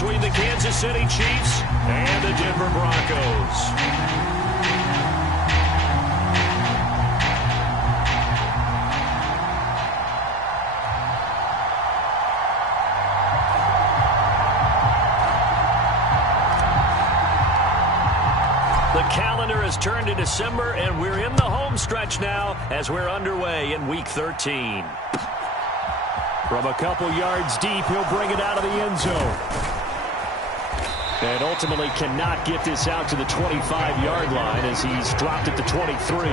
between the Kansas City Chiefs and the Denver Broncos. The calendar has turned to December, and we're in the home stretch now as we're underway in Week 13. From a couple yards deep, he'll bring it out of the end zone. And ultimately cannot get this out to the 25-yard line as he's dropped at the 23.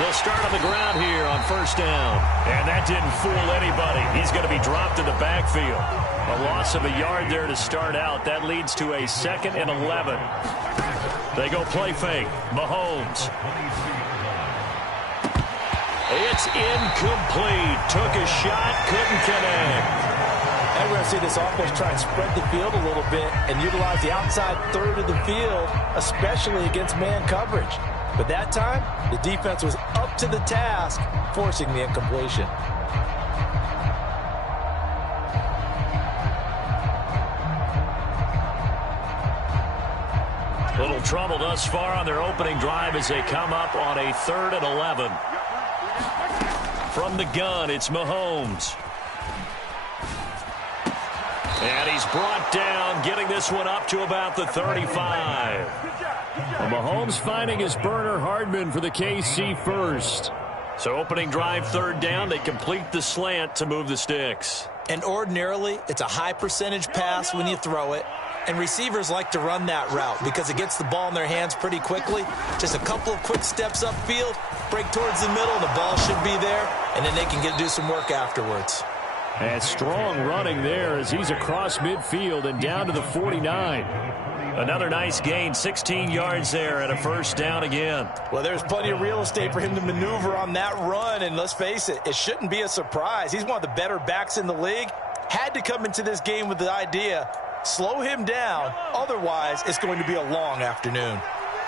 They'll start on the ground here on first down. And that didn't fool anybody. He's going to be dropped in the backfield. A loss of a yard there to start out. That leads to a 2nd and 11. They go play fake. Mahomes. It's incomplete. Took a shot, couldn't connect. And we're going to see this offense try and spread the field a little bit and utilize the outside third of the field, especially against man coverage. But that time, the defense was up to the task, forcing the incompletion. Little trouble thus far on their opening drive as they come up on a 3rd and 11. From the gun, it's Mahomes. And he's brought down, getting this one up to about the 35. Well, Mahomes finding his burner Hardman for the KC first. So opening drive 3rd down, they complete the slant to move the sticks. And ordinarily, it's a high percentage pass when you throw it. And receivers like to run that route because it gets the ball in their hands pretty quickly. Just a couple of quick steps upfield, break towards the middle, the ball should be there, and then they can do some work afterwards. And strong running there as he's across midfield and down to the 49. Another nice gain, 16 yards there and a first down again. Well, there's plenty of real estate for him to maneuver on that run, and let's face it, it shouldn't be a surprise. He's one of the better backs in the league. Had to come into this game with the idea, slow him down, otherwise it's going to be a long afternoon.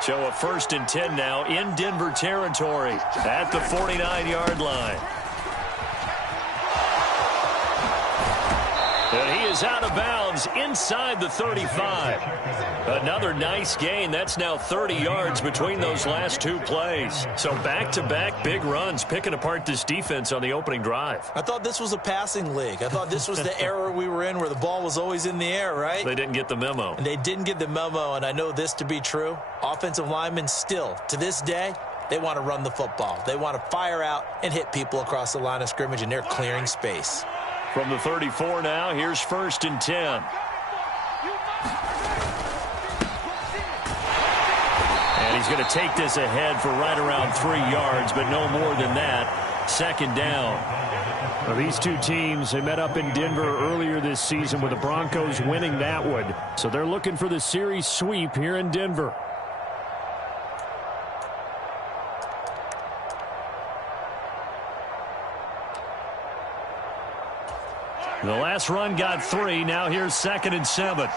So a 1st and 10 now in Denver territory at the 49-yard line. And he is out of bounds inside the 35. Another nice gain. That's now 30 yards between those last two plays. So back-to-back big runs, picking apart this defense on the opening drive. I thought this was a passing league. I thought this was the era we were in where the ball was always in the air, right? They didn't get the memo. And they didn't get the memo, and I know this to be true. Offensive linemen still, to this day, they want to run the football. They want to fire out and hit people across the line of scrimmage, and they're clearing space. From the 34 now, here's 1st and 10. And he's going to take this ahead for right around 3 yards, but no more than that. 2nd down. Well, these two teams, they met up in Denver earlier this season with the Broncos winning that one. So they're looking for the series sweep here in Denver. The last run got 3. Now here's 2nd and 7.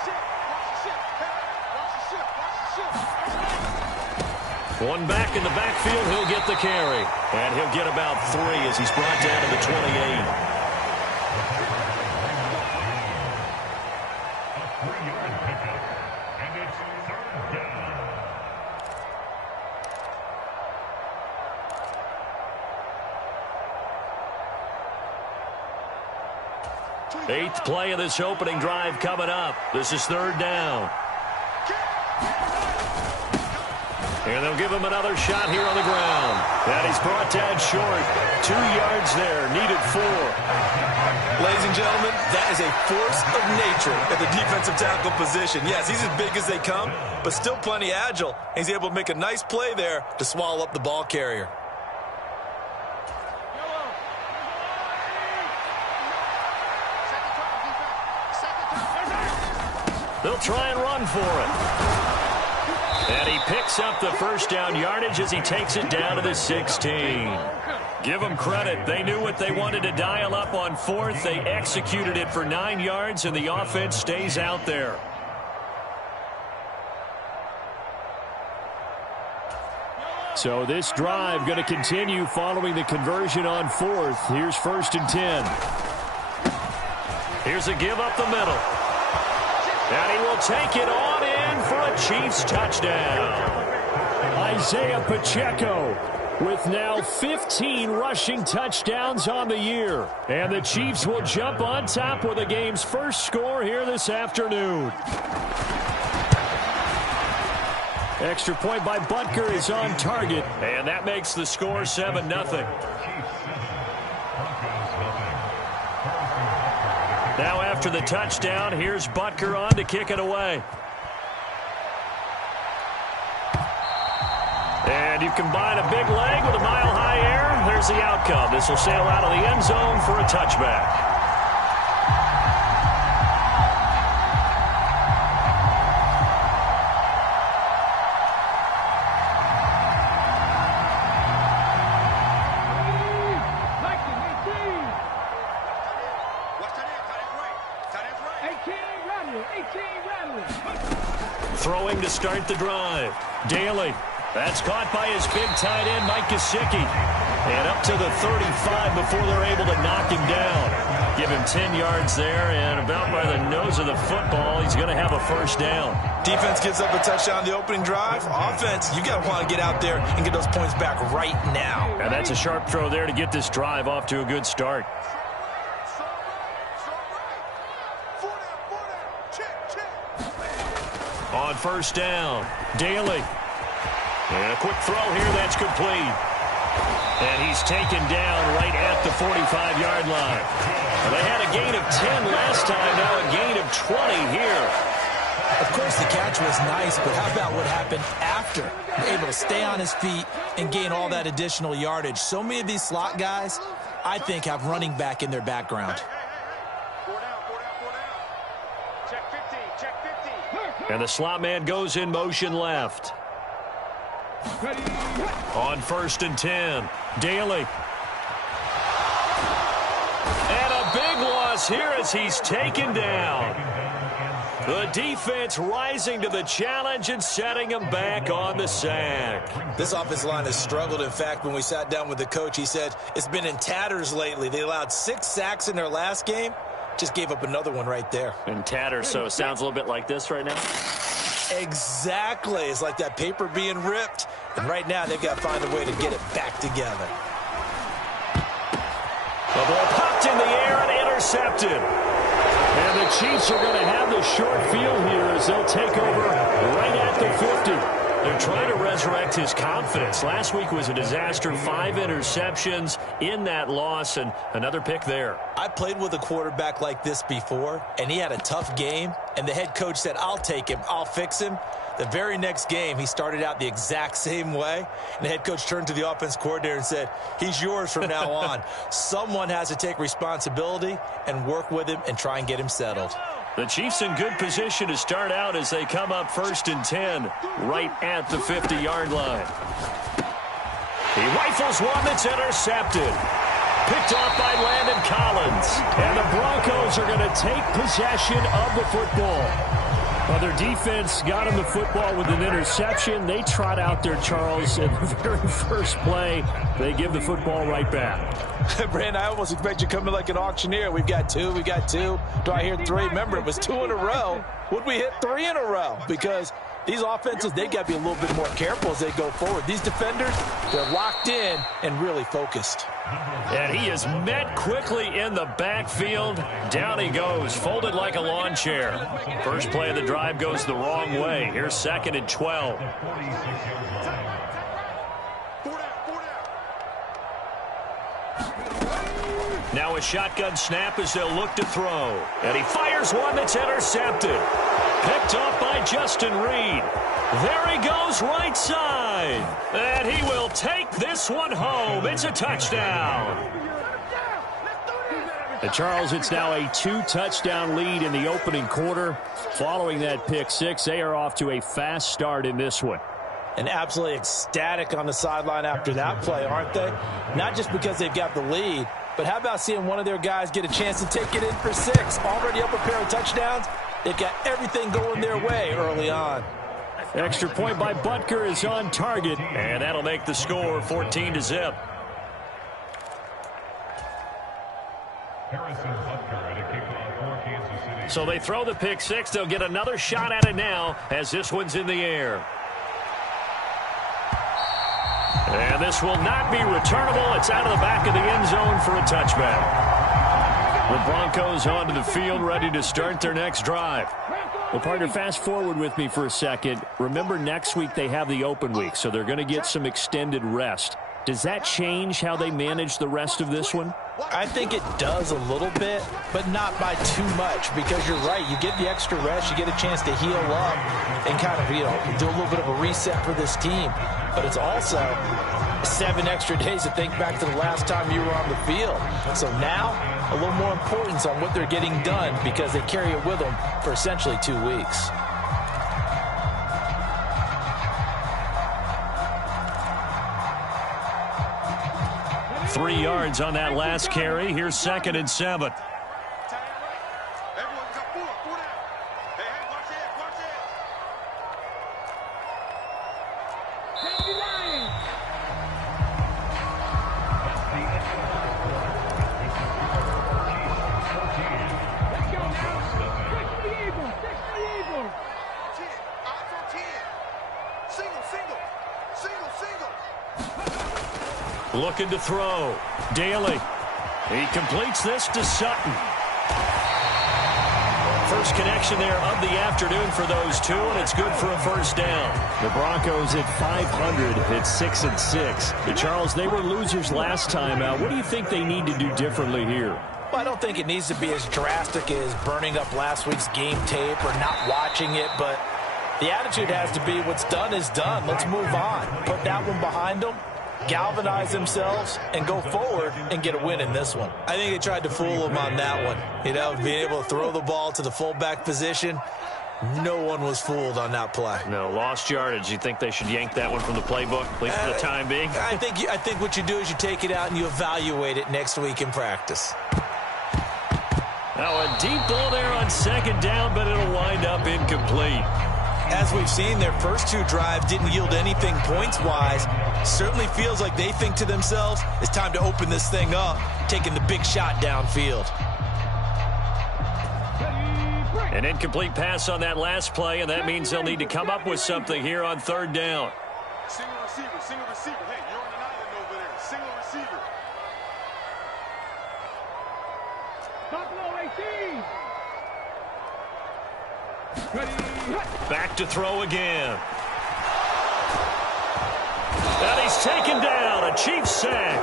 One back in the backfield. He'll get the carry. And he'll get about 3 as he's brought down to the 28. 8th play of this opening drive coming up. This is 3rd down. And they'll give him another shot here on the ground. And he's brought down short. 2 yards there. Needed 4. Ladies and gentlemen, that is a force of nature at the defensive tackle position. Yes, he's as big as they come, but still plenty agile. He's able to make a nice play there to swallow up the ball carrier. They'll try and run for it. And he picks up the first down yardage as he takes it down to the 16. Give them credit. They knew what they wanted to dial up on fourth. They executed it for 9 yards, and the offense stays out there. So this drive going to continue following the conversion on fourth. Here's 1st and 10. Here's a give up the middle. And he will take it on in for a Chiefs touchdown. Isaiah Pacheco with now 15 rushing touchdowns on the year. And the Chiefs will jump on top with the game's first score here this afternoon. Extra point by Butker is on target. And that makes the score 7-0. Now after the touchdown, here's Butker on to kick it away. And you combine a big leg with a mile-high air. There's the outcome. This will sail out of the end zone for a touchback. Throwing to start the drive. Daly. That's caught by his big tight end, Mike Gesicki. And up to the 35 before they're able to knock him down. Give him 10 yards there, and about by the nose of the football, he's going to have a first down. Defense gives up a touchdown on the opening drive. Offense, you got to want to get out there and get those points back right now. And that's a sharp throw there to get this drive off to a good start. On first down, Daly. And a quick throw here that's complete. And he's taken down right at the 45-yard line. Well, they had a gain of 10 last time, now a gain of 20 here. Of course, the catch was nice, but how about what happened after? Able to stay on his feet and gain all that additional yardage. So many of these slot guys, I think, have running back in their background. And the slot man goes in motion left. On 1st and 10, Daly. And a big loss here as he's taken down. The defense rising to the challenge and setting him back on the sack. This offensive line has struggled. In fact, when we sat down with the coach, he said it's been in tatters lately. They allowed 6 sacks in their last game. Just gave up another one right there. In tatters, so it sounds a little bit like this right now. Exactly. It's like that paper being ripped. And right now, they've got to find a way to get it back together. The ball popped in the air and intercepted. And the Chiefs are going to have the short field here as they'll take over right at the 50. They're trying to resurrect his confidence. Last week was a disaster. 5 interceptions in that loss, and another pick there. I played with a quarterback like this before, and he had a tough game, and the head coach said, I'll take him, I'll fix him. The very next game, he started out the exact same way, and the head coach turned to the offense coordinator and said, he's yours from now on. Someone has to take responsibility and work with him and try and get him settled. The Chiefs in good position to start out as they come up 1st and 10 right at the 50-yard line. He rifles one that's intercepted. Picked off by Landon Collins. And the Broncos are going to take possession of the football. Well, their defense got him the football with an interception. They trot out there, Charles, in the very first play. They give the football right back. Brandon, I almost expect you coming like an auctioneer. We've got 2, we got 2. Do I hear 3? Remember, it was 2 in a row. Would we hit 3 in a row? Because these offenses, they got to be a little bit more careful as they go forward. These defenders, they're locked in and really focused. And he is met quickly in the backfield. Down he goes, folded like a lawn chair. First play of the drive goes the wrong way. Here's 2nd and 12. Now a shotgun snap as they'll look to throw. And he fires one that's intercepted. Picked off by Justin Reed. There he goes right side. And he will take this one home. It's a touchdown. And Charles, it's now a 2-touchdown lead in the opening quarter. Following that pick 6, they are off to a fast start in this one. And absolutely ecstatic on the sideline after that play, aren't they? Not just because they've got the lead, but how about seeing one of their guys get a chance to take it in for 6? Already up a pair of touchdowns. They've got everything going their way early on. Extra point by Butker is on target, and that'll make the score 14-0. So they throw the pick 6. They'll get another shot at it now as this one's in the air. And this will not be returnable. It's out of the back of the end zone for a touchback. The Broncos onto the field, ready to start their next drive. Well, partner, fast forward with me for a second. Remember, next week they have the open week, so they're going to get some extended rest. Does that change how they manage the rest of this one? I think it does a little bit, but not by too much, because you're right. You get the extra rest, you get a chance to heal up and kind of, do a little bit of a reset for this team. But it's also 7 extra days to think back to the last time you were on the field. So now, a little more importance on what they're getting done because they carry it with them for essentially 2 weeks. Three yards on that last carry. Here's 2nd and 7. Looking to throw. Daly. He completes this to Sutton. First connection there of the afternoon for those two, and it's good for a first down. The Broncos at 500 at 6-6. Charles, they were losers last time out. What do you think they need to do differently here? Well, I don't think it needs to be as drastic as burning up last week's game tape or not watching it, but the attitude has to be what's done is done. Let's move on. Put that one behind them. Galvanize themselves and go forward and get a win in this one. I think they tried to fool them on that one. Being able to throw the ball to the fullback position. No one was fooled on that play. No, lost yardage. You think they should yank that one from the playbook, at least for the time being? I think what you do is you take it out and you evaluate it next week in practice. Now a deep ball there on 2nd down, but it'll wind up incomplete. As we've seen, their first 2 drives didn't yield anything points-wise. Certainly feels like they think to themselves, it's time to open this thing up, taking the big shot downfield. An incomplete pass on that last play, and that means they'll need to come up with something here on 3rd down. Single receiver. Hey, you're on an island over there. Single receiver. Back to throw again. And he's taken down. A Chiefs sack.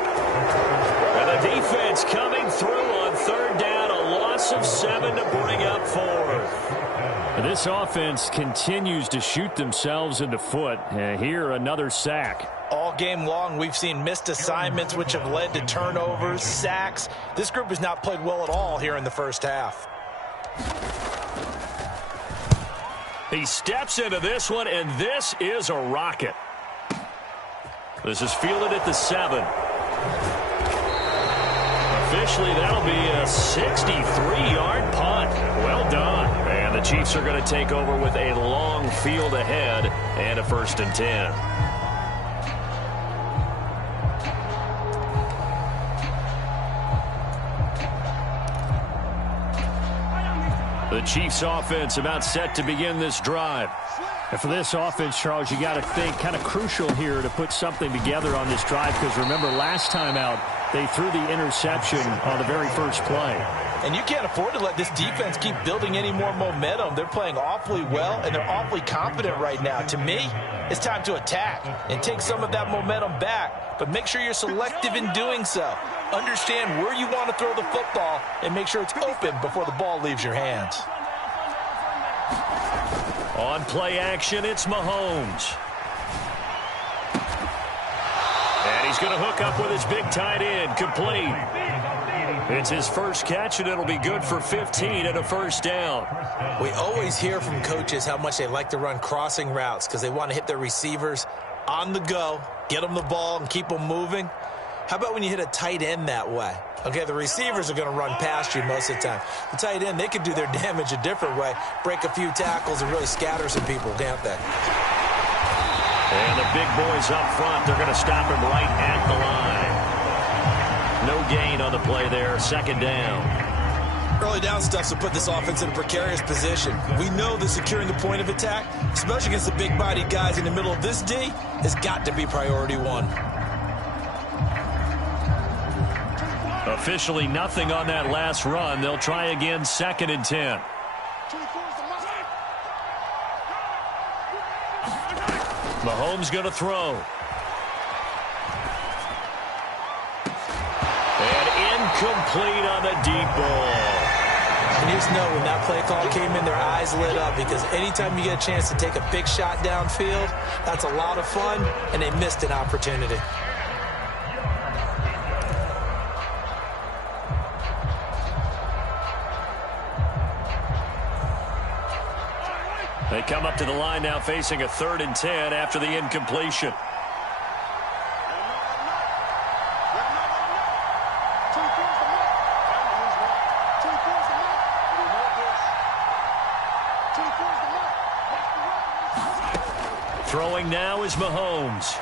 And the defense coming through on 3rd down. A loss of 7 to bring up 4th. This offense continues to shoot themselves in the foot. Here, another sack. All game long, we've seen missed assignments, which have led to turnovers, sacks. This group has not played well at all here in the first half. He steps into this one, and this is a rocket. This is fielded at the 7. Officially, that'll be a 63-yard punt. Well done. And the Chiefs are going to take over with a long field ahead and a 1st and 10. The Chiefs offense about set to begin this drive. And for this offense, Charles, you got to think kind of crucial here to put something together on this drive, because remember last time out they threw the interception on the very first play. And you can't afford to let this defense keep building any more momentum. They're playing awfully well, and they're awfully confident right now. To me, it's time to attack and take some of that momentum back, but make sure you're selective in doing so. Understand where you want to throw the football and make sure it's open before the ball leaves your hands. On play action, it's Mahomes. And he's going to hook up with his big tight end, complete. It's his first catch, and it'll be good for 15 and a first down. We always hear from coaches how much they like to run crossing routes because they want to hit their receivers on the go, get them the ball, and keep them moving. How about when you hit a tight end that way? Okay, the receivers are going to run past you most of the time. The tight end, they can do their damage a different way, break a few tackles and really scatter some people, can't they? And the big boys up front, they're going to stop him right at the line. No gain on the play there, second down. Early down stuff to put this offense in a precarious position. We know that securing the point of attack, especially against the big-bodied guys in the middle of this D, has got to be priority one. Officially nothing on that last run. They'll try again, 2nd and 10. Mahomes going to throw. And incomplete on the deep ball. And you just know when that play call came in, their eyes lit up because anytime you get a chance to take a big shot downfield, that's a lot of fun, and they missed an opportunity. They come up to the line now facing a 3rd and 10 after the incompletion. Throwing now is Mahomes.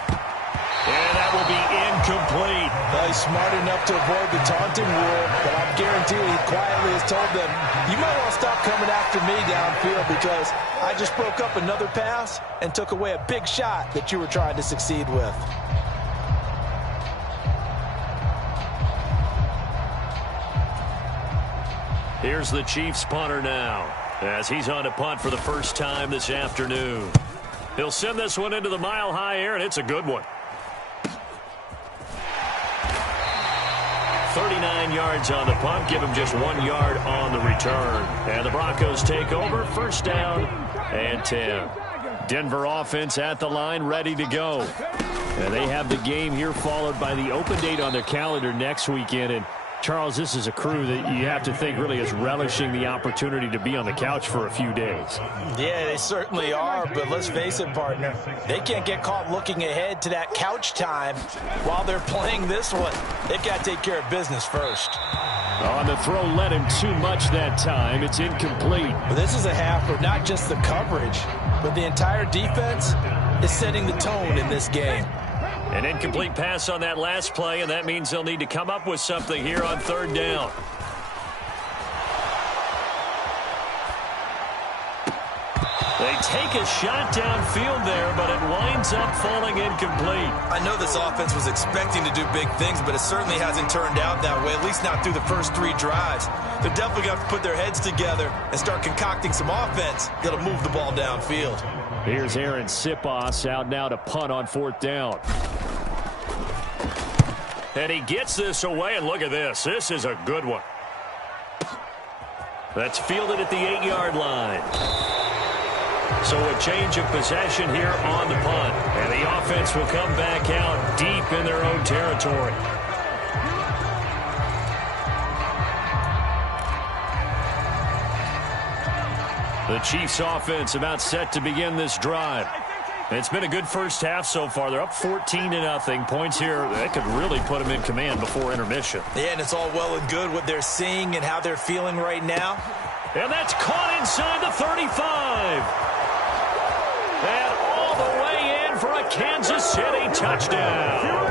And that will be incomplete. Well, he's smart enough to avoid the taunting rule, but I'm guaranteed he quietly has told them, you might want to stop coming after me downfield because I just broke up another pass and took away a big shot that you were trying to succeed with. Here's the Chiefs punter now as he's on to punt for the first time this afternoon. He'll send this one into the mile-high air, and it's a good one. 39 yards on the punt, give him just 1 yard on the return. And the Broncos take over, first down and 10. Denver offense at the line, ready to go. And they have the game here followed by the open date on their calendar next weekend. And Charles, this is a crew that you have to think really is relishing the opportunity to be on the couch for a few days. Yeah, they certainly are, but let's face it, partner. They can't get caught looking ahead to that couch time while they're playing this one. They've got to take care of business first. On the throw, led him too much that time. It's incomplete. But this is a half where not just the coverage, but the entire defense is setting the tone in this game. An incomplete pass on that last play, and that means they'll need to come up with something here on 3rd down. They take a shot downfield there, but it winds up falling incomplete. I know this offense was expecting to do big things, but it certainly hasn't turned out that way, at least not through the first 3 drives. They're definitely going to have to put their heads together and start concocting some offense that'll move the ball downfield. Here's Aaron Sipos out now to punt on 4th down. And he gets this away, and look at this. This is a good one. That's fielded at the 8-yard line. So a change of possession here on the punt. And the offense will come back out deep in their own territory. The Chiefs offense about set to begin this drive. It's been a good first half so far. They're up 14-0. Points here that could really put them in command before intermission. Yeah, and it's all well and good what they're seeing and how they're feeling right now. And that's caught inside the 35. And all the way in for a Kansas City touchdown.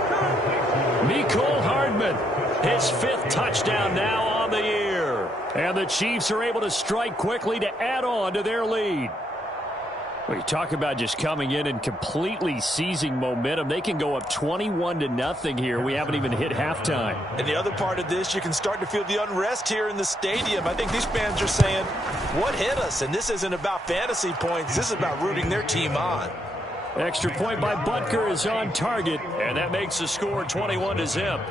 Mecole Hardman, his 5th touchdown now on the year. And the Chiefs are able to strike quickly to add on to their lead. Well, you talk about just coming in and completely seizing momentum. They can go up 21-0 here. We haven't even hit halftime. And the other part of this, you can start to feel the unrest here in the stadium. I think these fans are saying, what hit us? And this isn't about fantasy points. This is about rooting their team on. Extra point by Butker is on target, and that makes the score 21-0.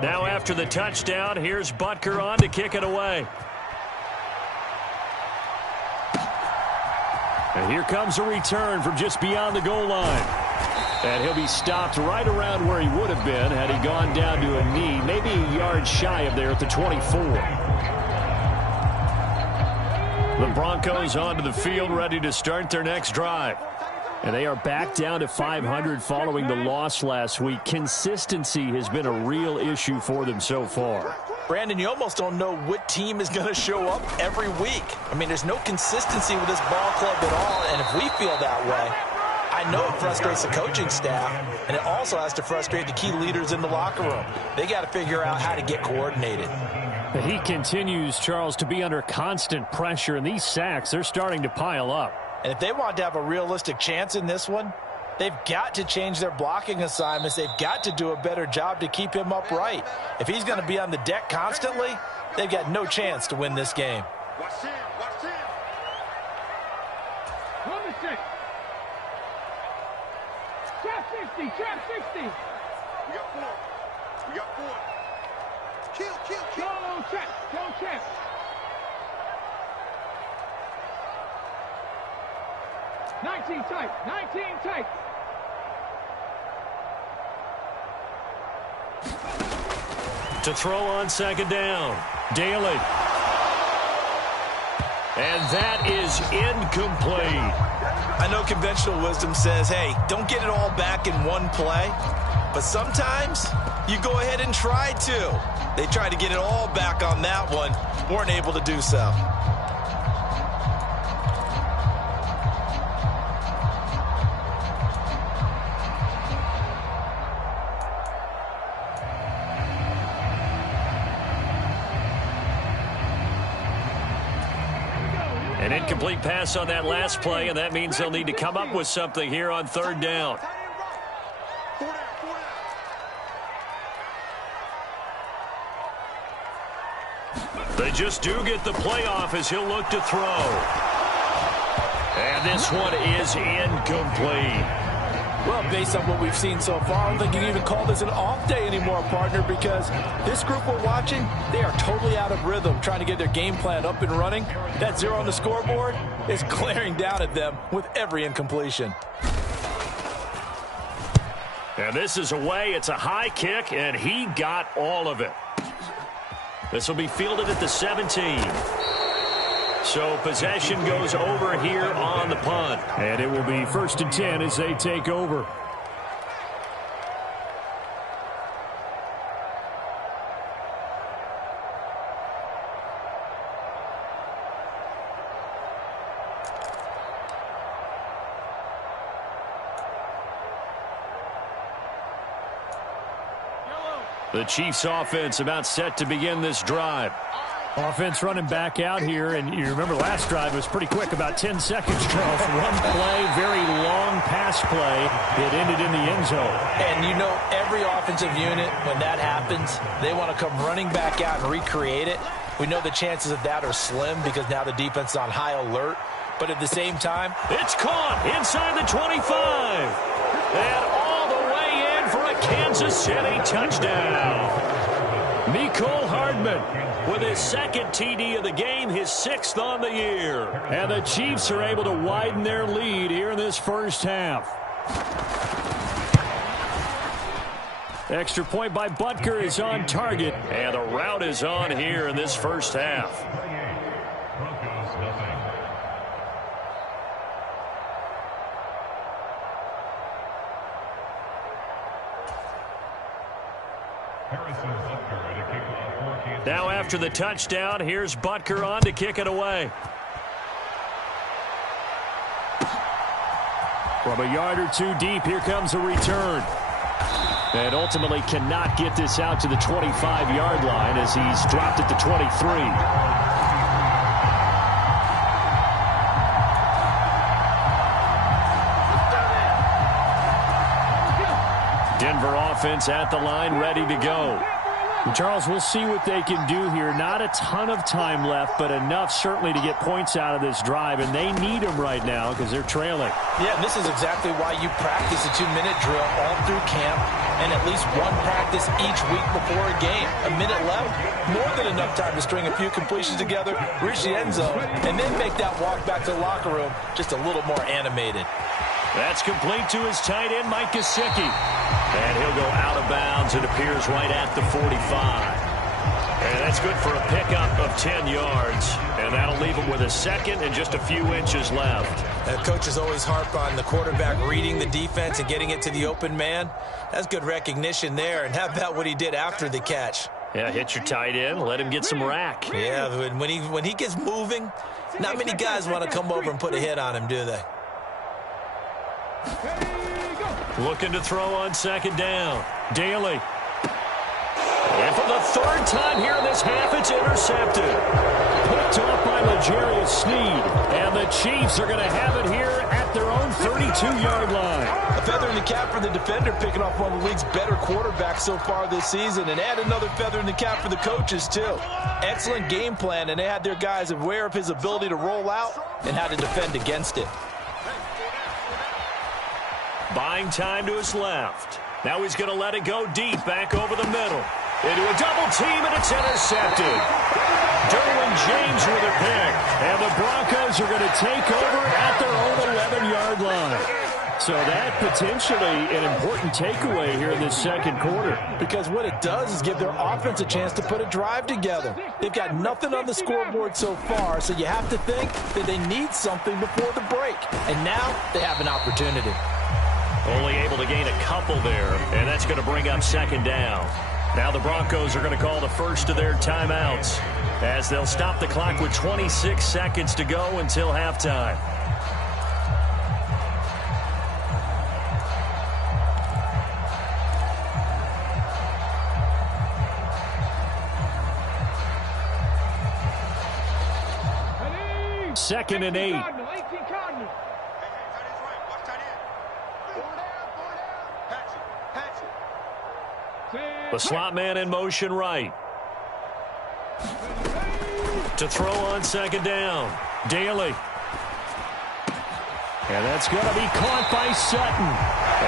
Now after the touchdown, here's Butker on to kick it away. And here comes a return from just beyond the goal line. And he'll be stopped right around where he would have been had he gone down to a knee, maybe a yard shy of there at the 24. The Broncos onto the field, ready to start their next drive. And they are back down to 500 following the loss last week. Consistency has been a real issue for them so far. Brandon, you almost don't know what team is going to show up every week. I mean, there's no consistency with this ball club at all, and if we feel that way, I know it frustrates the coaching staff, and it also has to frustrate the key leaders in the locker room. They got to figure out how to get coordinated. He continues, Charles, to be under constant pressure, and these sacks, they're starting to pile up. And if they want to have a realistic chance in this one, they've got to change their blocking assignments. They've got to do a better job to keep him upright. If he's going to be on the deck constantly, they've got no chance to win this game. Watch him. Watch him. Trap 60. Trap 60. We got 4. We got 4. Kill. Don't trap. Don't trap. Nineteen tight. 19 tight. To throw on second down. Daly. And that is incomplete. I know conventional wisdom says, hey, don't get it all back in one play. But sometimes you go ahead and try to. They tried to get it all back on that one. Weren't able to do so. An incomplete pass on that last play, and that means they'll need to come up with something here on third down. They just do get the playoff as he'll look to throw. And this one is incomplete. Well, based on what we've seen so far, I don't think you can even call this an off day anymore, partner, because this group we're watching, they are totally out of rhythm, trying to get their game plan up and running. That 0 on the scoreboard is glaring down at them with every incompletion. And this is away. It's a high kick, and he got all of it. This will be fielded at the 17. So possession goes over here on the punt. And it will be 1st and 10 as they take over. The Chiefs offense about set to begin this drive. Offense running back out here, and you remember last drive was pretty quick, about 10 seconds, Charles. One play, very long pass play. It ended in the end zone. And you know every offensive unit, when that happens, they want to come running back out and recreate it. We know the chances of that are slim because now the defense is on high alert. But at the same time, it's caught inside the 25. And all the way in for a Kansas City touchdown. Mecole Hardman with his second TD of the game, his 6th on the year. And the Chiefs are able to widen their lead here in this first half. Extra point by Butker is on target, and the route is on here in this first half. Now after the touchdown, here's Butker on to kick it away. From a yard or two deep, here comes a return. And ultimately cannot get this out to the 25-yard line as he's dropped at the 23. Denver offense at the line, ready to go. Charles, we'll see what they can do here. Not a ton of time left, but enough certainly to get points out of this drive, and they need them right now because they're trailing. Yeah, and this is exactly why you practice a 2-minute drill all through camp and at least one practice each week before a game. A minute left, more than enough time to string a few completions together, reach the end zone, and then make that walk back to the locker room just a little more animated. That's complete to his tight end, Mike Gesicki. And he'll go out of bounds. It appears right at the 45. And that's good for a pickup of 10 yards. And that'll leave him with a second and just a few inches left. Coaches always harp on the quarterback reading the defense and getting it to the open man. That's good recognition there. And how about what he did after the catch? Yeah, hit your tight end, let him get some rack. Yeah, when he gets moving, not many guys want to come over and put a hit on him, do they? Looking to throw on second down. Daly. And for the third time here in this half, it's intercepted. Picked up by L'Jarius Sneed. And the Chiefs are going to have it here at their own 32-yard line. A feather in the cap for the defender, picking off one of the league's better quarterbacks so far this season. And add another feather in the cap for the coaches, too. Excellent game plan, and they had their guys aware of his ability to roll out and how to defend against it. Buying time to his left. Now he's going to let it go deep, back over the middle. Into a double team, and it's intercepted. Derwin James with a pick. And the Broncos are going to take over at their own 11-yard line. So that potentially an important takeaway here in this second quarter. Because what it does is give their offense a chance to put a drive together. They've got nothing on the scoreboard so far, so you have to think that they need something before the break. And now they have an opportunity. Only able to gain a couple there, and that's going to bring up second down. Now the Broncos are going to call the first of their timeouts as they'll stop the clock with 26 seconds to go until halftime. Second and 8. The slot man in motion right. To throw on second down. Daly. And that's going to be caught by Sutton.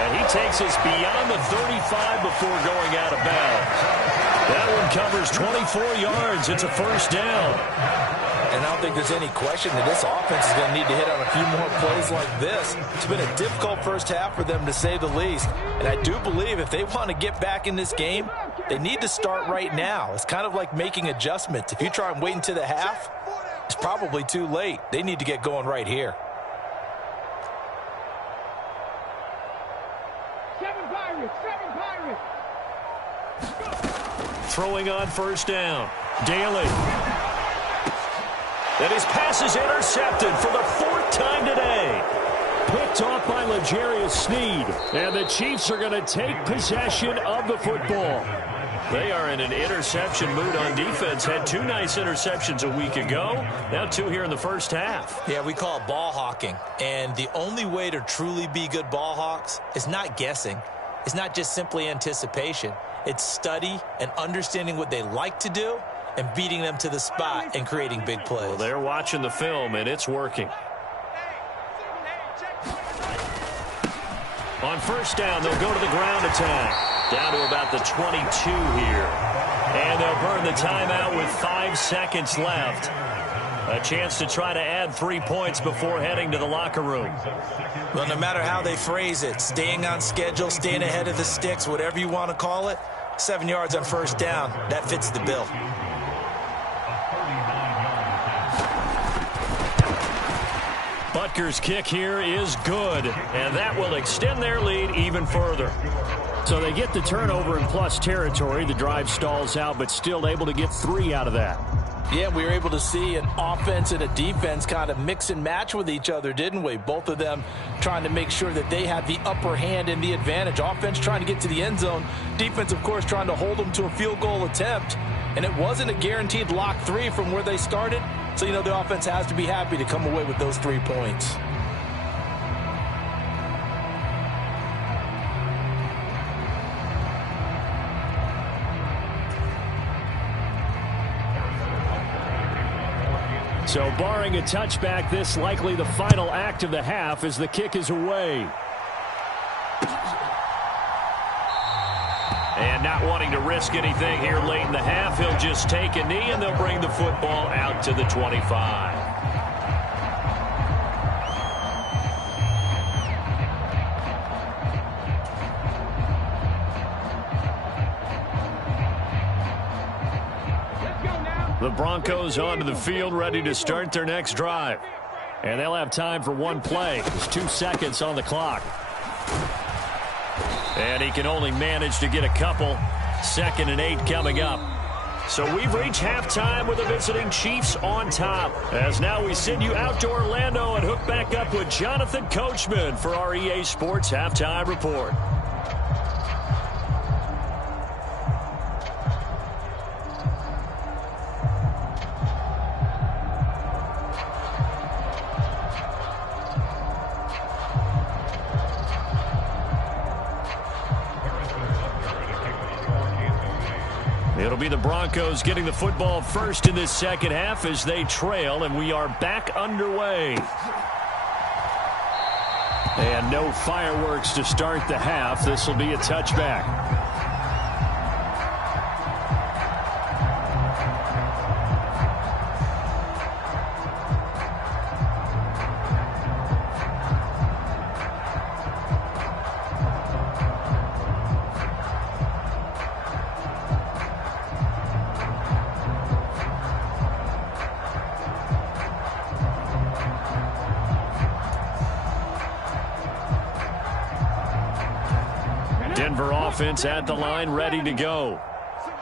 And he takes us beyond the 35 before going out of bounds. That one covers 24 yards. It's a first down. And I don't think there's any question that this offense is going to need to hit on a few more plays like this. It's been a difficult first half for them, to say the least. And I do believe if they want to get back in this game, they need to start right now. It's kind of like making adjustments. If you try and wait until the half, it's probably too late. They need to get going right here. Seven Pirates. Throwing on first down. Daly. And his pass is intercepted for the fourth time today. Picked off by L'Jarius Sneed. And the Chiefs are going to take possession of the football. They are in an interception mood on defense. Had two nice interceptions a week ago. Now two here in the first half. Yeah, we call it ball hawking. And the only way to truly be good ball hawks is not guessing. It's not just simply anticipation. It's study and understanding what they like to do and beating them to the spot and creating big plays. Well, they're watching the film, and it's working. On first down, they'll go to the ground attack. Down to about the 22 here. And they'll burn the timeout with 5 seconds left. A chance to try to add 3 points before heading to the locker room. Well, no matter how they phrase it, staying on schedule, staying ahead of the sticks, whatever you want to call it, 7 yards on first down, that fits the bill. Butker's kick here is good, and that will extend their lead even further. So they get the turnover in plus territory. The drive stalls out, but still able to get 3 out of that. Yeah, we were able to see an offense and a defense kind of mix and match with each other, didn't we? Both of them trying to make sure that they had the upper hand and the advantage. Offense trying to get to the end zone. Defense, of course, trying to hold them to a field goal attempt. And it wasn't a guaranteed lock 3 from where they started. So, you know, the offense has to be happy to come away with those 3 points. So barring a touchback, this likely the final act of the half as the kick is away. And not wanting to risk anything here late in the half, he'll just take a knee and they'll bring the football out to the 25. The Broncos onto the field, ready to start their next drive. And they'll have time for one play. There's 2 seconds on the clock. And he can only manage to get a couple. 2nd and 8 coming up. So we've reached halftime with the visiting Chiefs on top. As now we send you out to Orlando and hook back up with Jonathan Coachman for our EA Sports Halftime Report. It'll be the Broncos getting the football first in this second half as they trail, and we are back underway. And no fireworks to start the half. This will be a touchback. Denver offense at the line, ready to go.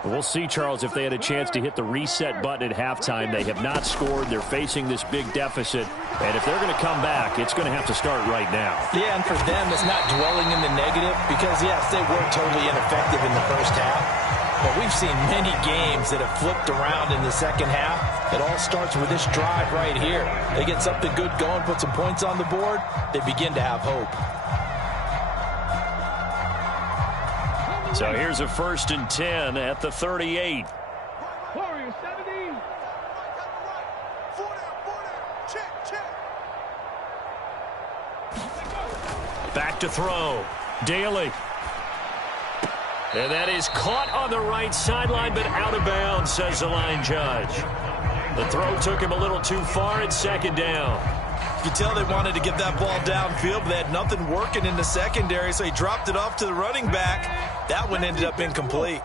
We'll see, Charles, if they had a chance to hit the reset button at halftime. They have not scored. They're facing this big deficit. And if they're going to come back, it's going to have to start right now. Yeah, and for them, it's not dwelling in the negative because, yes, they were totally ineffective in the first half. But we've seen many games that have flipped around in the second half. It all starts with this drive right here. They get something good going, put some points on the board, they begin to have hope. So here's a 1st and 10 at the 38. Warriors 70. Back to throw. Daly. And that is caught on the right sideline, but out of bounds, says the line judge. The throw took him a little too far. It's 2nd down. You can tell they wanted to get that ball downfield, but they had nothing working in the secondary, so he dropped it off to the running back. That one ended up incomplete.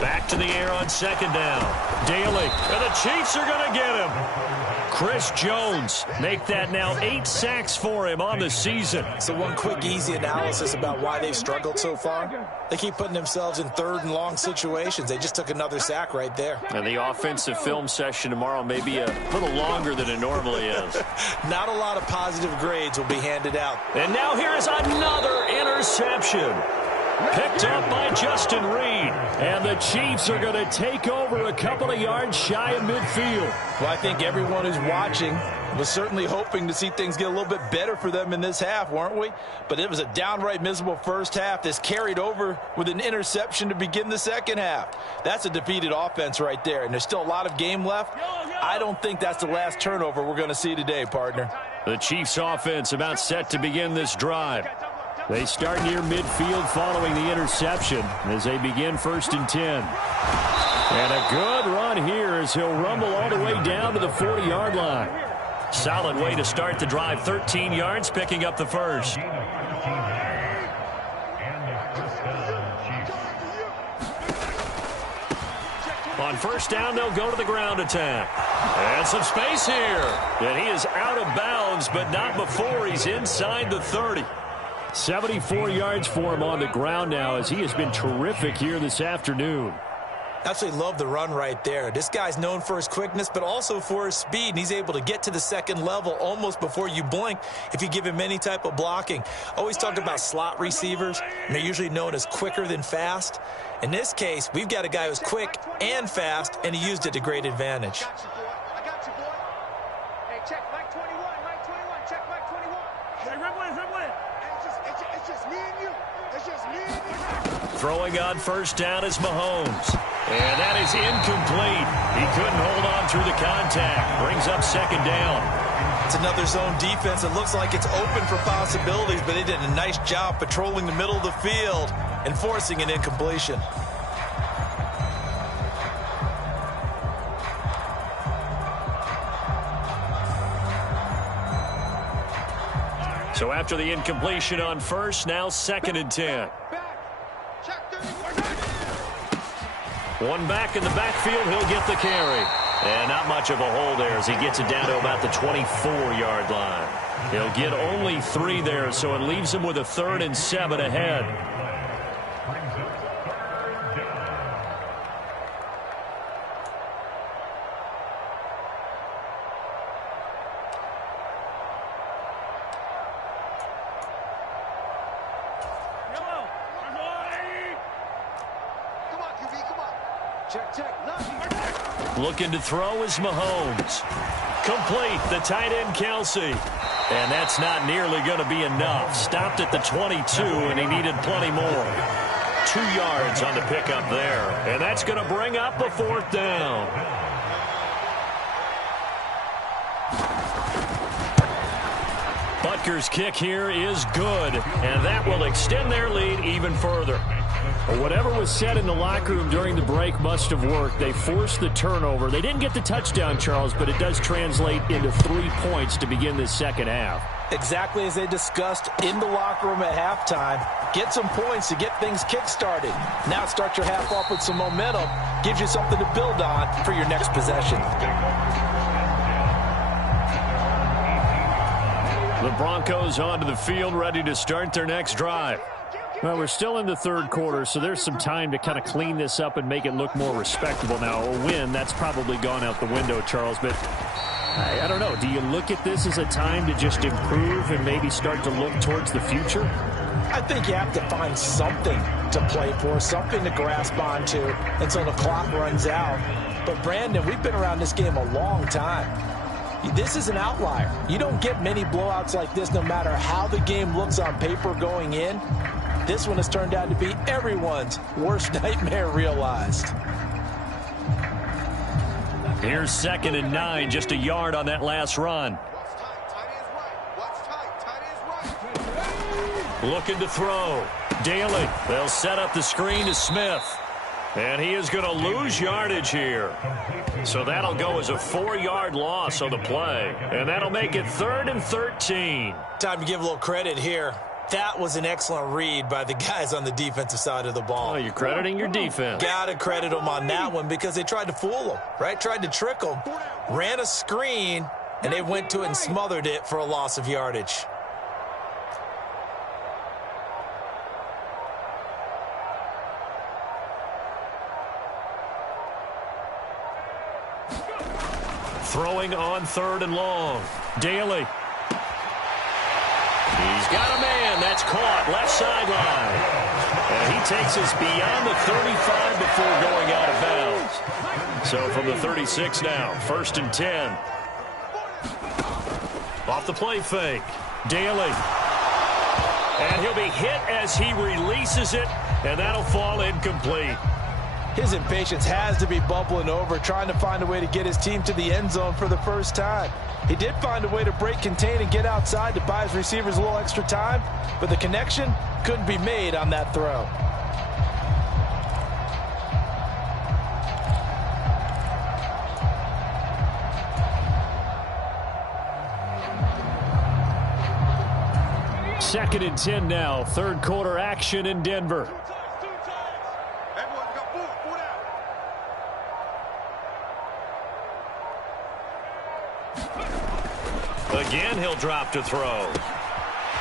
Back to the air on 2nd down. Daly, and the Chiefs are going to get him. Chris Jones make that now 8 sacks for him on the season. So one quick, easy analysis about why they've struggled so far. They keep putting themselves in 3rd and long situations. They just took another sack right there. And the offensive film session tomorrow may be a little longer than it normally is. Not a lot of positive grades will be handed out. And now here is another interception. Picked up by Justin Reed. And the Chiefs are going to take over a couple of yards shy of midfield. Well, I think everyone who's watching was certainly hoping to see things get a little bit better for them in this half, weren't we? But it was a downright miserable first half. This carried over with an interception to begin the second half. That's a defeated offense right there, and there's still a lot of game left. I don't think that's the last turnover we're going to see today, partner. The Chiefs offense about set to begin this drive. They start near midfield following the interception as they begin 1st and 10. And a good run here as he'll rumble all the way down to the 40-yard line. Solid way to start the drive. 13 yards, picking up the first. On 1st down, they'll go to the ground attack. And some space here. And he is out of bounds, but not before he's inside the 30. 74 yards for him on the ground now as he has been terrific here this afternoon. Absolutely love the run right there. This guy's known for his quickness, but also for his speed, and he's able to get to the 2nd level almost before you blink if you give him any type of blocking. Always talk about slot receivers, and they're usually known as quicker than fast. In this case, we've got a guy who's quick and fast, and he used it to great advantage. I got you, boy. Hey, check Mike 21, Mike 21, check Mike 21. Hey, Rimlin. It's just me and you. It's just me and you. Throwing on 1st down is Mahomes. And that is incomplete. He couldn't hold on through the contact. Brings up 2nd down. It's another zone defense. It looks like it's open for possibilities, but they did a nice job patrolling the middle of the field and forcing an incompletion. So after the incompletion on first, now 2nd and 10. One back in the backfield, he'll get the carry. And not much of a hole there as he gets it down to about the 24-yard line. He'll get only 3 there, so it leaves him with a 3rd and 7 ahead. Looking to throw is Mahomes. Complete, the tight end Kelsey. And that's not nearly going to be enough. Stopped at the 22, and he needed plenty more. 2 yards on the pickup there. And that's going to bring up a 4th down. Butker's kick here is good, and that will extend their lead even further. Well, whatever was said in the locker room during the break must have worked. They forced the turnover. They didn't get the touchdown, Charles, but it does translate into 3 points to begin this second half. Exactly as they discussed in the locker room at halftime. Get some points to get things kick-started. Now start your half off with some momentum. Gives you something to build on for your next possession. The Broncos onto the field, ready to start their next drive. Well, we're still in the 3rd quarter, so there's some time to kind of clean this up and make it look more respectable. Now, a win, that's probably gone out the window, Charles, but I don't know. Do you look at this as a time to just improve and maybe start to look towards the future? I think you have to find something to play for, something to grasp onto until the clock runs out. But, Brandon, we've been around this game a long time. This is an outlier. You don't get many blowouts like this no matter how the game looks on paper going in. This one has turned out to be everyone's worst nightmare realized. Here's 2nd and 9, just a yard on that last run. Looking to throw. Daly. They'll set up the screen to Smith. And he is going to lose yardage here. So that'll go as a 4-yard loss on the play. And that'll make it 3rd and 13. Time to give a little credit here. That was an excellent read by the guys on the defensive side of the ball. Oh, you're crediting your defense. Got to credit them on that one because they tried to fool them, right? Tried to trick them. Ran a screen, and they went to it and smothered it for a loss of yardage. Throwing on 3rd and long. Daly. He's got a man. That's caught. Left sideline. And he takes us beyond the 35 before going out of bounds. So from the 36 now, 1st and 10. Off the play fake. Daly. And he'll be hit as he releases it, and that'll fall incomplete. His impatience has to be bubbling over, trying to find a way to get his team to the end zone for the first time. He did find a way to break contain and get outside to buy his receivers a little extra time, but the connection couldn't be made on that throw. Second and 10 now. 3rd quarter action in Denver. Again, he'll drop to throw.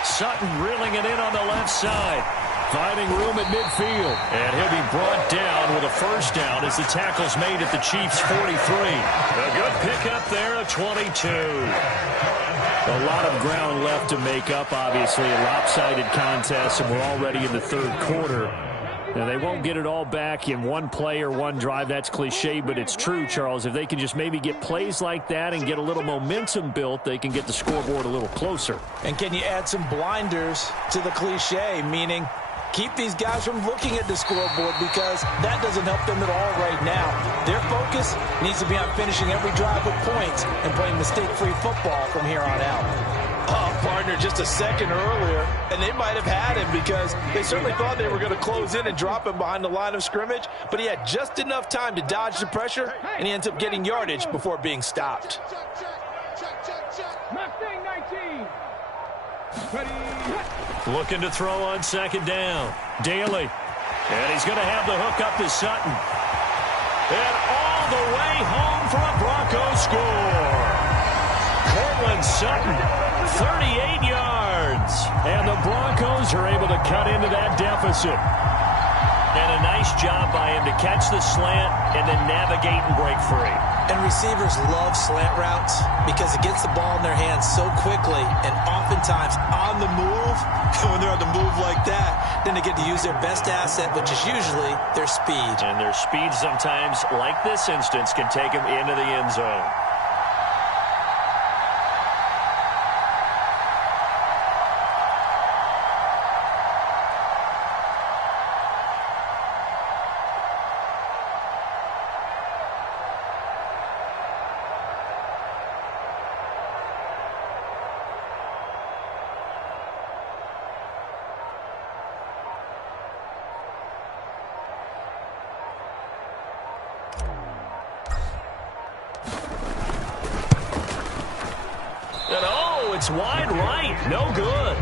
Sutton reeling it in on the left side. Finding room at midfield. And he'll be brought down with a 1st down as the tackle's made at the Chiefs' 43. A good pickup there of 22. A lot of ground left to make up, obviously. A lopsided contest, and we're already in the 3rd quarter. Now, they won't get it all back in one play or one drive. That's cliche, but it's true, Charles. If they can just maybe get plays like that and get a little momentum built, they can get the scoreboard a little closer. And can you add some blinders to the cliche, meaning keep these guys from looking at the scoreboard because that doesn't help them at all right now. Their focus needs to be on finishing every drive with points and playing mistake-free football from here on out. Partner, just a second earlier, and they might have had him because they certainly thought they were going to close in and drop him behind the line of scrimmage, but he had just enough time to dodge the pressure, and he ends up getting yardage before being stopped. Looking to throw on second down. Daly. And he's going to have the hook up to Sutton. And all the way home for a Broncos score. Cortland Sutton, 38 yards. And the Broncos are able to cut into that deficit. And a nice job by him to catch the slant and then navigate and break free. And receivers love slant routes because it gets the ball in their hands so quickly and oftentimes on the move. When they're on the move like that, then they get to use their best asset, which is usually their speed. And their speed sometimes, like this instance, can take them into the end zone. It's wide right. No good.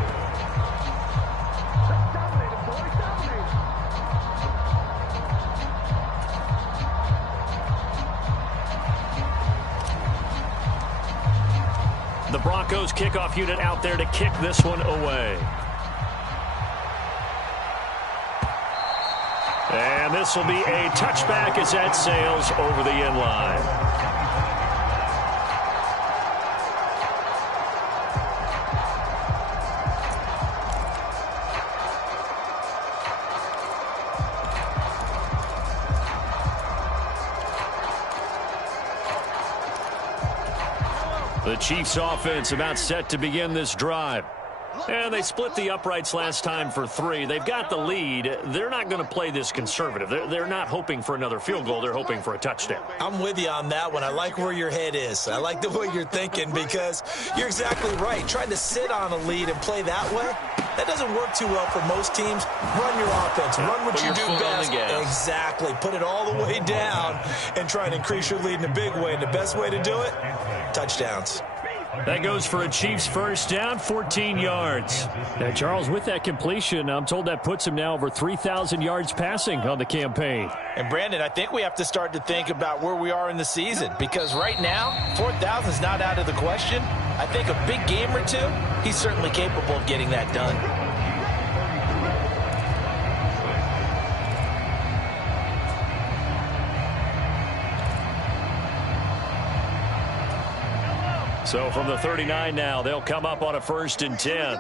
The Broncos kickoff unit out there to kick this one away. And this will be a touchback as that sails over the end line. The Chiefs offense about set to begin this drive. And they split the uprights last time for 3. They've got the lead. They're not going to play this conservative. They're not hoping for another field goal. They're hoping for a touchdown. I'm with you on that one. I like where your head is. I like the way you're thinking because you're exactly right. Trying to sit on a lead and play that way, that doesn't work too well for most teams. Run your offense. Run what you do best. Exactly. Put it all the way down and try and increase your lead in a big way. And the best way to do it, touchdowns. That goes for a Chiefs first down, 14 yards. And Charles, with that completion, I'm told that puts him now over 3,000 yards passing on the campaign. And Brandon, I think we have to start to think about where we are in the season because right now, 4,000 is not out of the question. I think a big game or two, he's certainly capable of getting that done. So from the 39 now, they'll come up on a 1st and 10.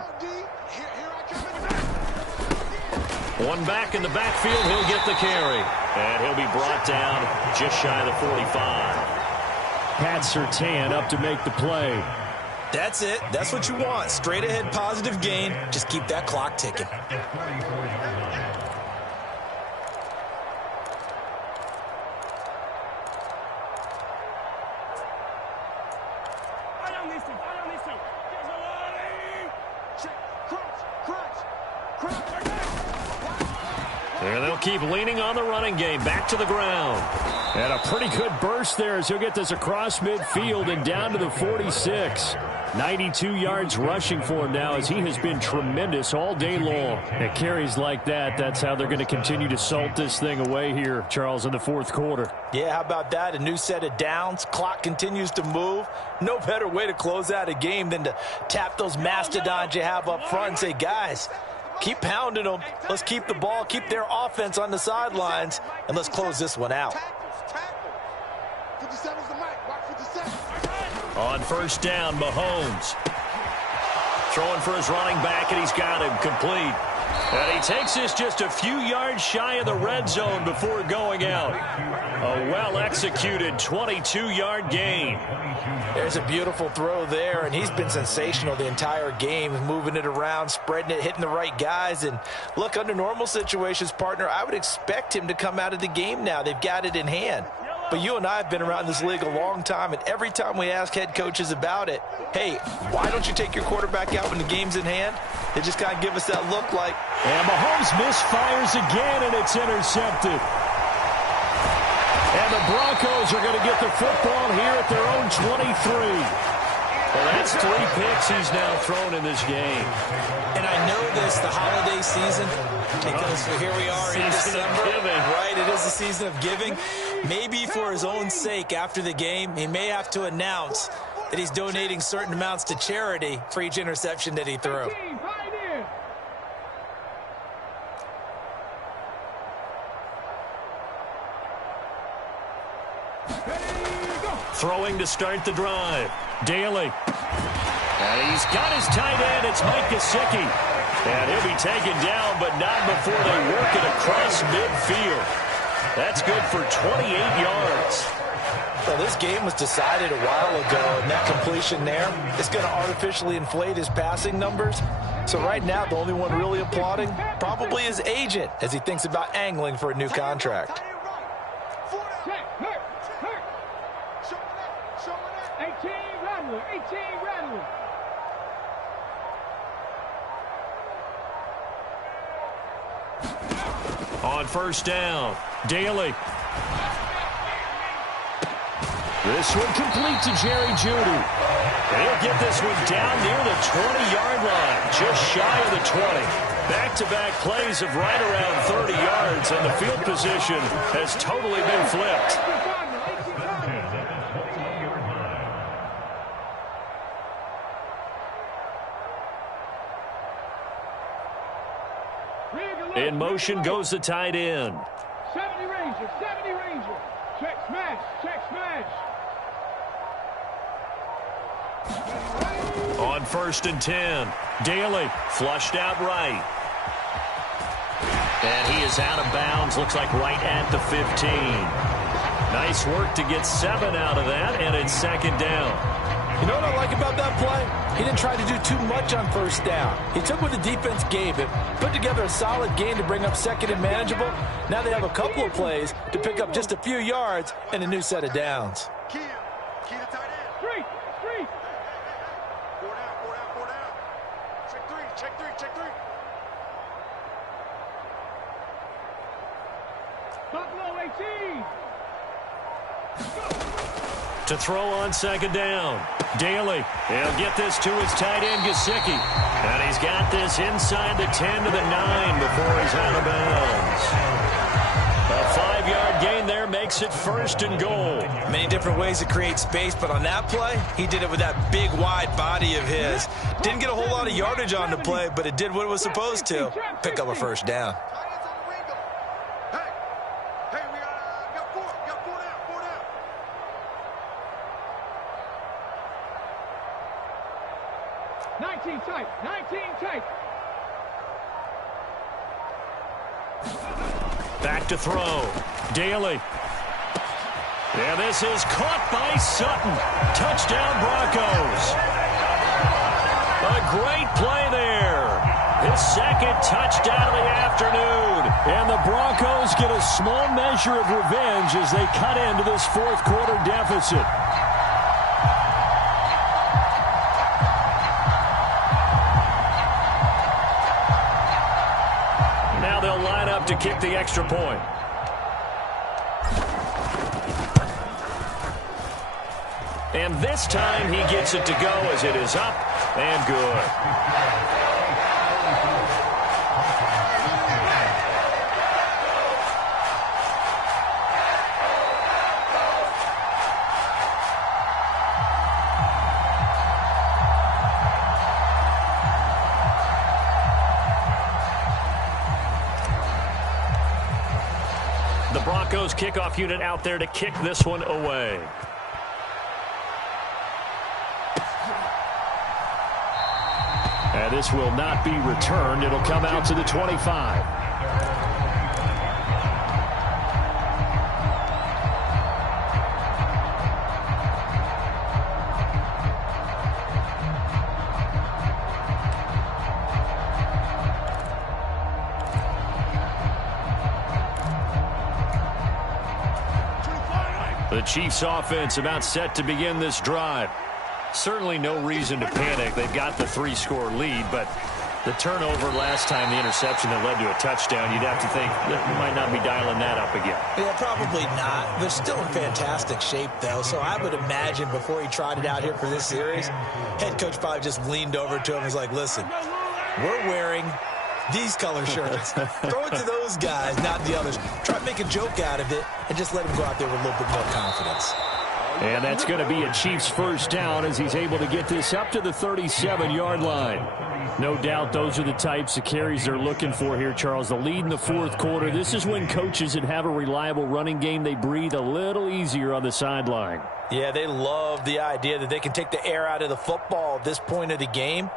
One back in the backfield, he'll get the carry. And he'll be brought down just shy of the 45. Pat Surtain up to make the play. That's it. That's what you want. Straight ahead positive gain. Just keep that clock ticking. And they'll keep leaning on the running game. Back to the ground. And a pretty good burst there as he'll get this across midfield and down to the 46. 92 yards rushing for him now as he has been tremendous all day long. At carries like that, that's how they're going to continue to salt this thing away here, Charles, in the 4th quarter. Yeah, how about that? A new set of downs. Clock continues to move. No better way to close out a game than to tap those mastodons you have up front and say, guys, keep pounding them. Let's keep the ball, keep their offense on the sidelines, and let's close this one out. On 1st down, Mahomes. Throwing for his running back, and he's got him complete. And he takes this just a few yards shy of the red zone before going out. A well-executed 22-yard gain. There's a beautiful throw there, and he's been sensational the entire game, moving it around, spreading it, hitting the right guys. And look, under normal situations, partner, I would expect him to come out of the game now. They've got it in hand. But you and I have been around this league a long time, and every time we ask head coaches about it, hey, why don't you take your quarterback out when the game's in hand? They just kind of give us that look like. And Mahomes misfires again, and it's intercepted. And the Broncos are going to get the football here at their own 23. Well, that's 3 picks he's now thrown in this game. And I know this, the holiday season, because here we are in December. Right, it is the season of giving. Maybe for his own sake after the game, he may have to announce that he's donating certain amounts to charity for each interception that he threw. Throwing to start the drive. Daly. And he's got his tight end. It's Mike Gesicki. And he'll be taken down, but not before they work it across midfield. That's good for 28 yards. Well, this game was decided a while ago, and that completion there is going to artificially inflate his passing numbers. So right now, the only one really applauding probably his agent as he thinks about angling for a new contract. 18 Rattler. On first down, Daly. This one complete to Jerry Jeudy. And he'll get this one down near the 20-yard line, just shy of the 20. Back-to-back plays of right around 30 yards, and the field position has totally been flipped. In motion goes the tight end. 70 Ranger. Check smash. On first and 10, Daly flushed out right. And he is out of bounds, looks like right at the 15. Nice work to get 7 out of that, and it's second down. You know what I like about that play? He didn't try to do too much on first down. He took what the defense gave him, put together a solid game to bring up second and manageable. Now they have a couple of plays to pick up just a few yards and a new set of downs. Key to tight end. Three. Four down. Check three. Buffalo 18. To throw on second down, Daly. He'll get this to his tight end, Gesicki. And he's got this inside the 10 to the 9 before he's out of bounds. A 5-yard gain there makes it first and goal. Many different ways to create space, but on that play, he did it with that big, wide body of his. Didn't get a whole lot of yardage on the play, but it did what it was supposed to. Pick up a first down. Hey, we got four down. 19 tight. Back to throw. Daly. And this is caught by Sutton. Touchdown, Broncos. A great play there. His second touchdown of the afternoon. And the Broncos get a small measure of revenge as they cut into this fourth quarter deficit. Now they'll line up to kick the extra point. And this time he gets it to go as it is up and good. The Broncos kickoff unit out there to kick this one away. And this will not be returned. It'll come out to the 25. The Chiefs offense about set to begin this drive. Certainly no reason to panic. They've got the 3-score lead, but The turnover last time, the interception that led to a touchdown, you'd have to think that you might not be dialing that up again. Yeah, probably not. They're still in fantastic shape, though, so I would imagine before he tried it out here for this series, head coach probably just leaned over to him and was like, listen, we're wearing these color shirts. Throw it to those guys, not the others. Try to make a joke out of it and just let him go out there with a little bit more confidence. And that's going to be a Chiefs first down as he's able to get this up to the 37-yard line. No doubt those are the types of carries they're looking for here, Charles. The lead in the fourth quarter. This is when coaches that have a reliable running game, they breathe a little easier on the sideline. Yeah, they love the idea that they can take the air out of the football at this point of the game.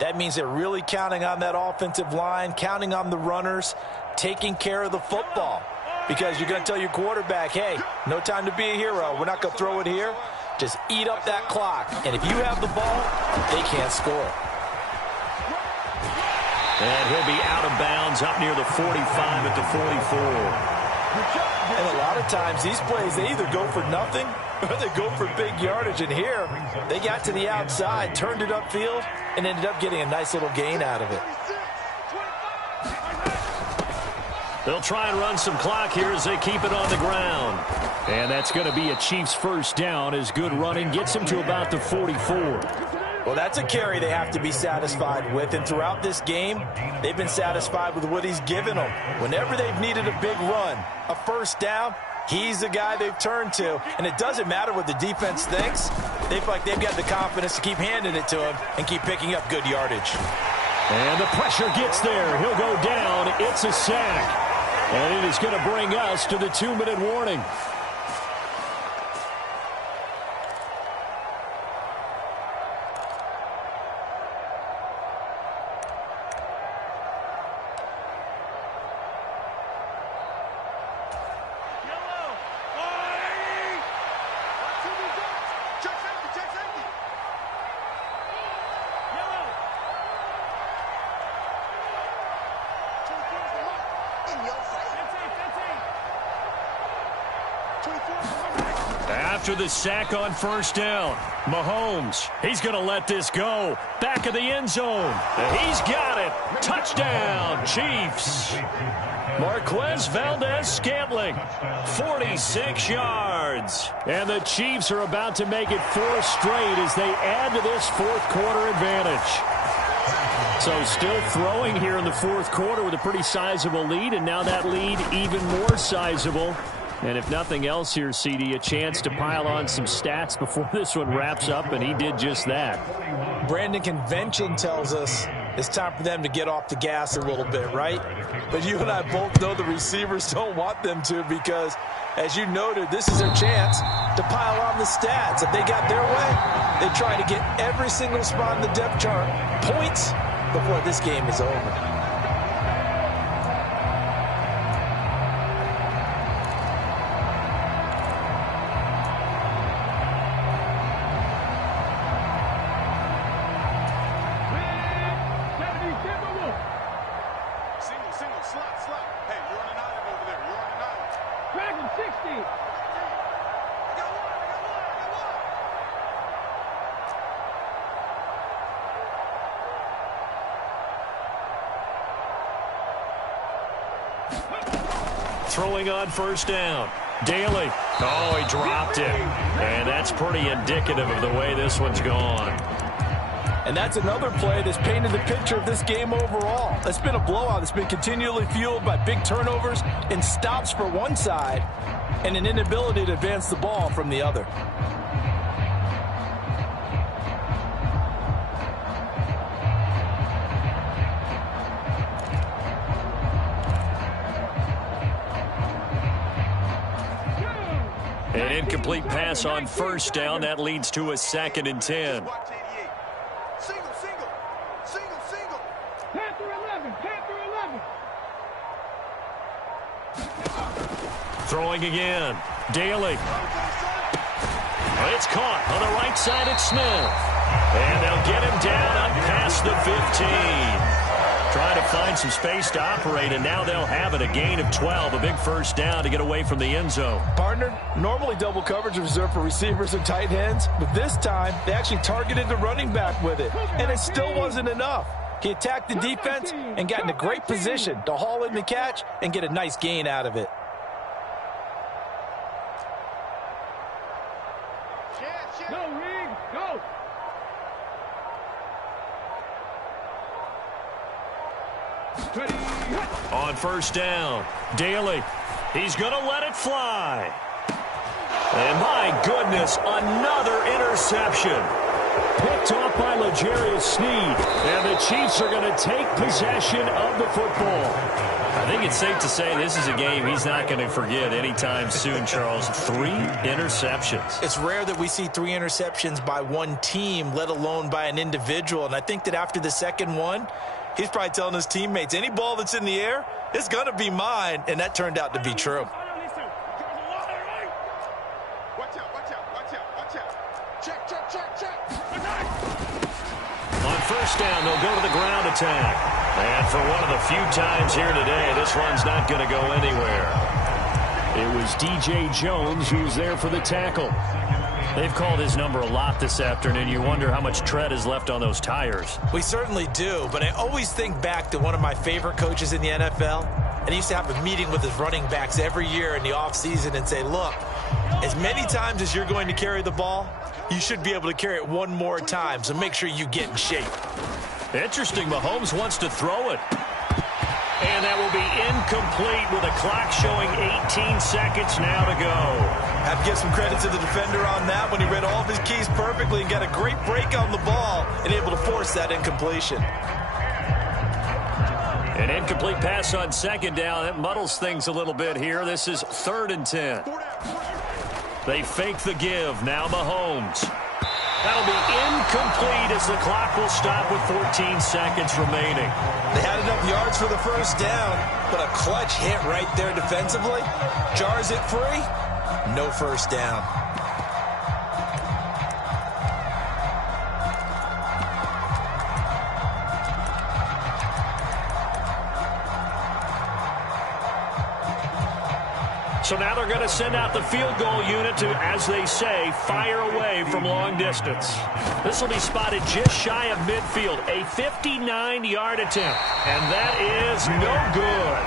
That means they're really counting on that offensive line, counting on the runners, taking care of the football. Because you're going to tell your quarterback, hey, no time to be a hero. We're not going to throw it here. Just eat up that clock. And if you have the ball, they can't score. And he'll be out of bounds up near the 45 at the 44. And a lot of times these plays, they either go for nothing or they go for big yardage. And here, they got to the outside, turned it upfield, and ended up getting a nice little gain out of it. They'll try and run some clock here as they keep it on the ground. And that's going to be a Chiefs first down as good running gets him to about the 44. Well, that's a carry they have to be satisfied with. And throughout this game, they've been satisfied with what he's given them. Whenever they've needed a big run, a first down, he's the guy they've turned to. And it doesn't matter what the defense thinks. They feel like they've got the confidence to keep handing it to him and keep picking up good yardage. And the pressure gets there. He'll go down. It's a sack. And it is going to bring us to the 2-minute warning. After the sack on first down, Mahomes, he's going to let this go. Back of the end zone. He's got it. Touchdown, Chiefs. Marquez Valdez-Scantling, 46 yards. And the Chiefs are about to make it 4 straight as they add to this fourth quarter advantage. So still throwing here in the fourth quarter with a pretty sizable lead, and now that lead even more sizable. And if nothing else here, CD, a chance to pile on some stats before this one wraps up, and he did just that. Brandon, convention tells us it's time for them to get off the gas a little bit, right? But you and I both know the receivers don't want them to because, as you noted, this is their chance to pile on the stats. If they got their way, they try to get every single spot in the depth chart points before this game is over. Throwing on first down. Daly. Oh, he dropped it. And that's pretty indicative of the way this one's gone. And that's another play that's painted the picture of this game overall. It's been a blowout. It's been continually fueled by big turnovers and stops for one side and an inability to advance the ball from the other. An incomplete pass on first down. That leads to a 2nd and 10. Single. Panther 11. Throwing again. Daly. It's caught on the right side at Smith. And they'll get him down up past the 15. Trying to find some space to operate, and now they'll have it. A gain of 12, a big first down to get away from the end zone. Partner, normally double coverage is reserved for receivers and tight ends, but this time they actually targeted the running back with it, and it still wasn't enough. He attacked the defense and got in a great position to haul in the catch and get a nice gain out of it. Go, Reed, go! On first down, Daly. He's going to let it fly. And my goodness, another interception. Picked off by L'Jarius Sneed. And the Chiefs are going to take possession of the football. I think it's safe to say this is a game he's not going to forget anytime soon, Charles. 3 interceptions. It's rare that we see 3 interceptions by one team, let alone by an individual. And I think that after the second one, he's probably telling his teammates, any ball that's in the air, it's going to be mine. And that turned out to be true. On first down, they'll go to the ground attack. And for one of the few times here today, this run's not going to go anywhere. It was D.J. Jones who was there for the tackle. They've called his number a lot this afternoon. You wonder how much tread is left on those tires. We certainly do, but I always think back to one of my favorite coaches in the NFL, and he used to have a meeting with his running backs every year in the offseason and say, look, as many times as you're going to carry the ball, you should be able to carry it one more time, so make sure you get in shape. Interesting, Mahomes wants to throw it. And that will be incomplete with a clock showing 18 seconds now to go. Have to give some credit to the defender on that when he read all of his keys perfectly and got a great break on the ball and able to force that incompletion. An incomplete pass on second down. That muddles things a little bit here. This is 3rd and 10. They fake the give. Now Mahomes. That'll be incomplete as the clock will stop with 14 seconds remaining. They had enough yards for the first down, but a clutch hit right there defensively. Jars it free. No first down. So now they're going to send out the field goal unit to, as they say, fire away from long distance. This will be spotted just shy of midfield, a 59-yard attempt. And that is no good.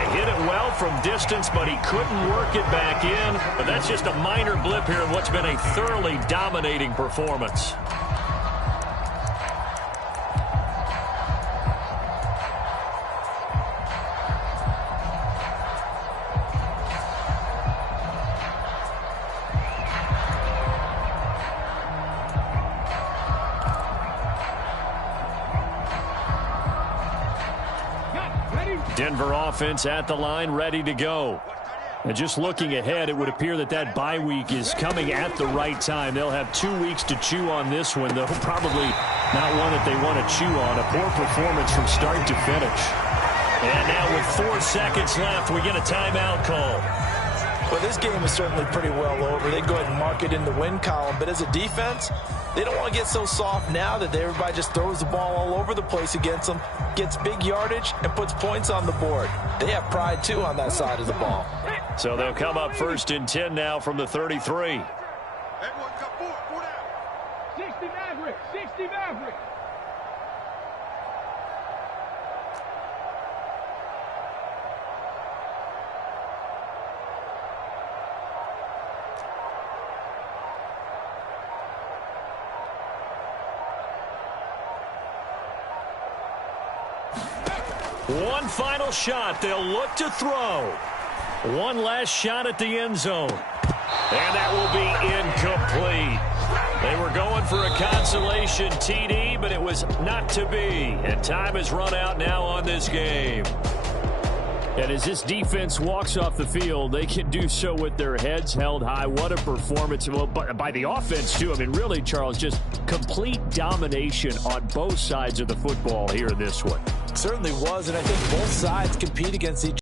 He hit it well from distance, but he couldn't work it back in. But that's just a minor blip here in what's been a thoroughly dominating performance. Denver offense at the line, ready to go. And just looking ahead, it would appear that that bye week is coming at the right time. They'll have 2 weeks to chew on this one, though probably not one that they want to chew on. A poor performance from start to finish. And now with 4 seconds left, we get a timeout call. Well, this game is certainly pretty well over. They go ahead and mark it in the win column. But as a defense, they don't want to get so soft now that everybody just throws the ball all over the place against them, gets big yardage, and puts points on the board. They have pride, too, on that side of the ball. So they'll come up 1st and 10 now from the 33. Everyone come forward. 4 down. 60 Maverick. 60 Maverick. One final shot. They'll look to throw. One last shot at the end zone. And that will be incomplete. They were going for a consolation TD, but it was not to be. And time has run out now on this game. And as this defense walks off the field, they can do so with their heads held high. What a performance. Well, by the offense, too. I mean, really, Charles, just complete domination on both sides of the football here in this one. Certainly was, and I think both sides compete against each other.